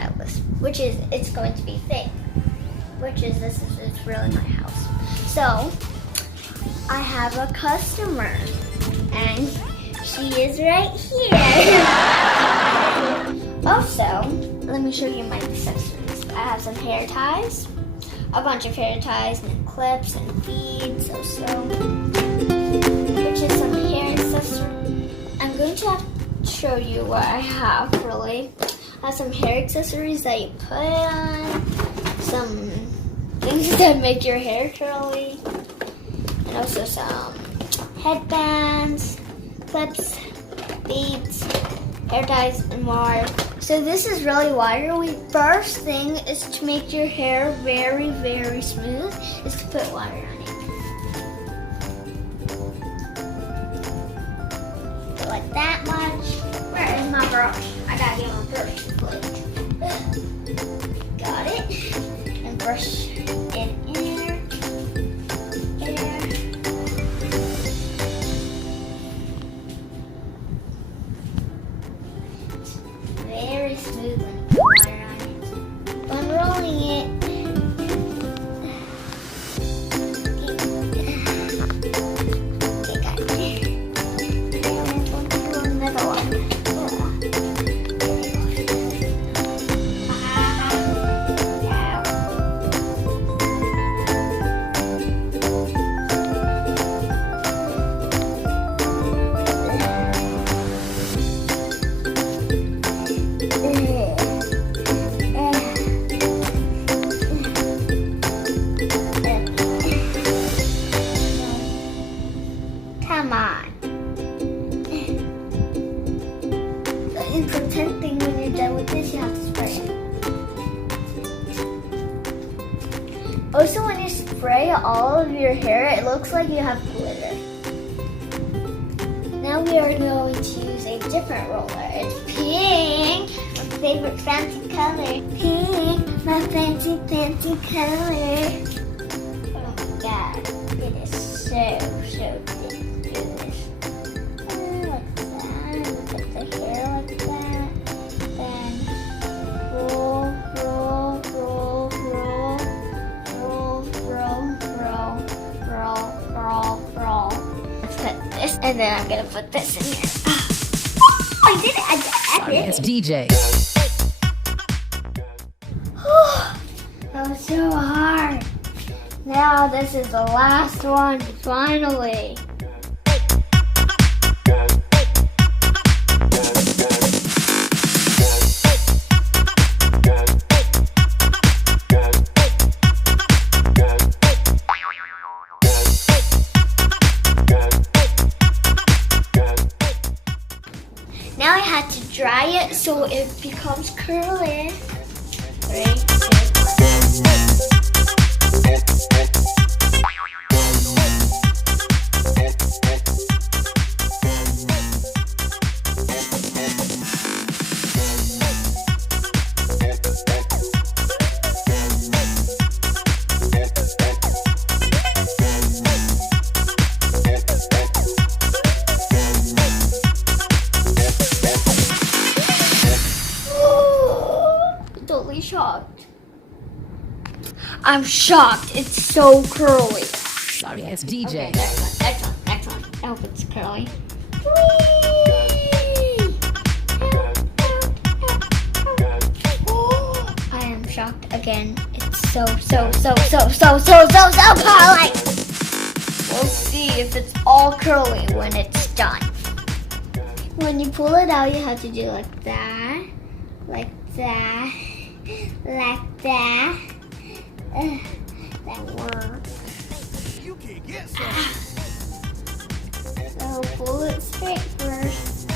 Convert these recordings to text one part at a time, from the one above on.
style this, which is it's going to be thick, which is this is it's really my house. So I have a customer, and she is right here. Also, let me show you my accessories. I have some hair ties, a bunch of hair ties and clips and beads, which is some hair accessories. I'm going to have to show you what I have really. I have some hair accessories that you put on, some things that make your hair curly, and also some headbands, clips, beads, hair ties, and more. So this is really watery. First thing is to make your hair very, very smooth is to put water on it. Put like that much. Where is my brush? I gotta get my brush to play. Got it. And brush it in there. Very smooth when you put water on it. Unrolling it. Okay, got it. And I'm going to do another one. Come on. The important thing when you're done with this, you have to spray it. Also, when you spray all of your hair, it looks like you have glitter. Now we are going to use a different roller. It's pink, my favorite fancy color. Pink, my fancy, fancy color. Oh my god, it is so thick. And then I'm gonna put this in here. I did it! I did it! It's DJ. That was so hard. Now this is the last one, finally. Now I had to dry it so it becomes curly. 3, 2, 1. Shocked. I'm shocked. It's so curly. Sorry, it's DJ. Okay, next one. I hope it's curly. I am shocked again. It's so curly. We'll see if it's all curly when it's done. When you pull it out, you have to do like that, like that. Like that. That works. You can get some. So pull it straight first.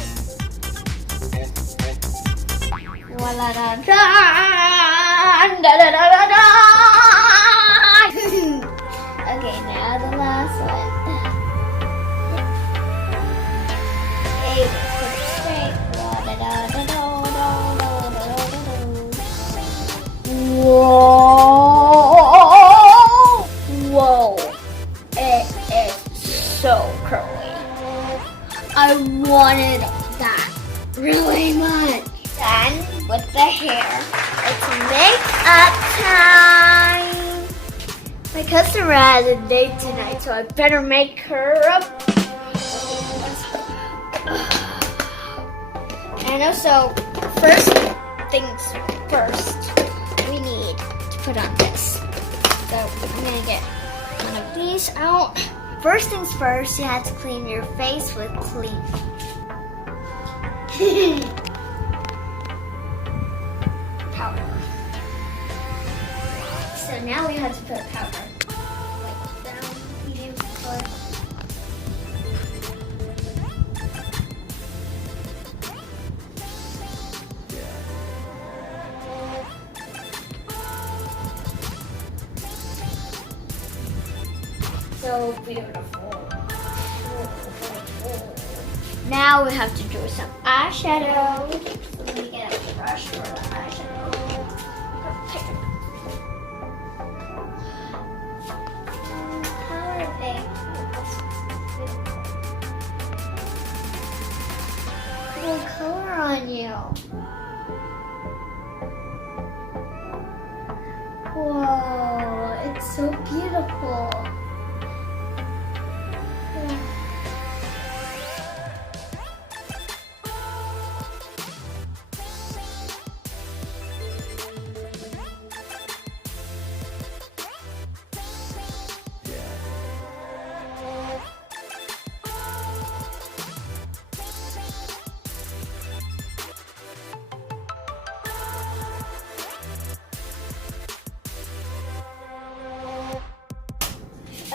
Voila da da da da da da. Okay, now the last one. Okay, put it straight. Da da da da da. Whoa! It is so curly. I wanted that really much. done with the hair. It's makeup time. My customer has a date tonight, so I better make her up. And also, first things first, we need to put on this. So I'm gonna get one of these out. First things first, you have to clean your face with clean. Powder. So now we have to put powder. Like down, you did before. So beautiful. Now we have to do some eyeshadow. Let me get a brush for the eyeshadow. Perfect. Cool color on you. Whoa, it's so beautiful.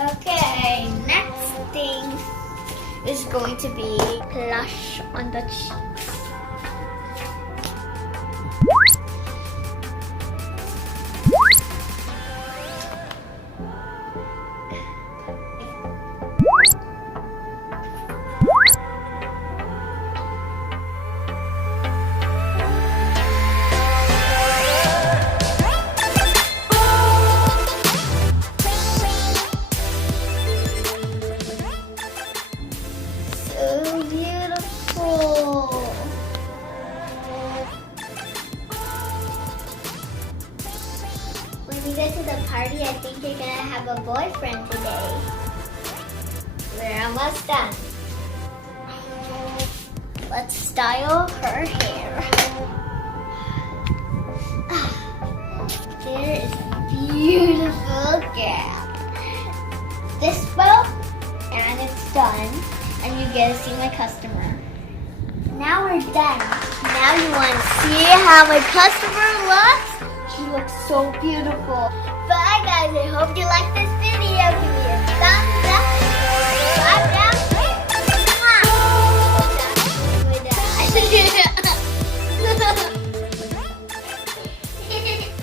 Okay, next thing is going to be blush on the cheeks. So beautiful. When you go to the party, I think you're gonna have a boyfriend today. We're almost done. Let's style her hair. There is a beautiful girl. This bow, and it's done. And you get to see my customer. Now we're done. Now you want to see how my customer looks? She looks so beautiful. Bye guys, I hope you like this video. Give me a thumbs up. Subscribe down here.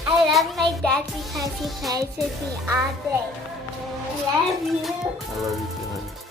I love my dad because he plays with me all day. I love you. I love you too, honey.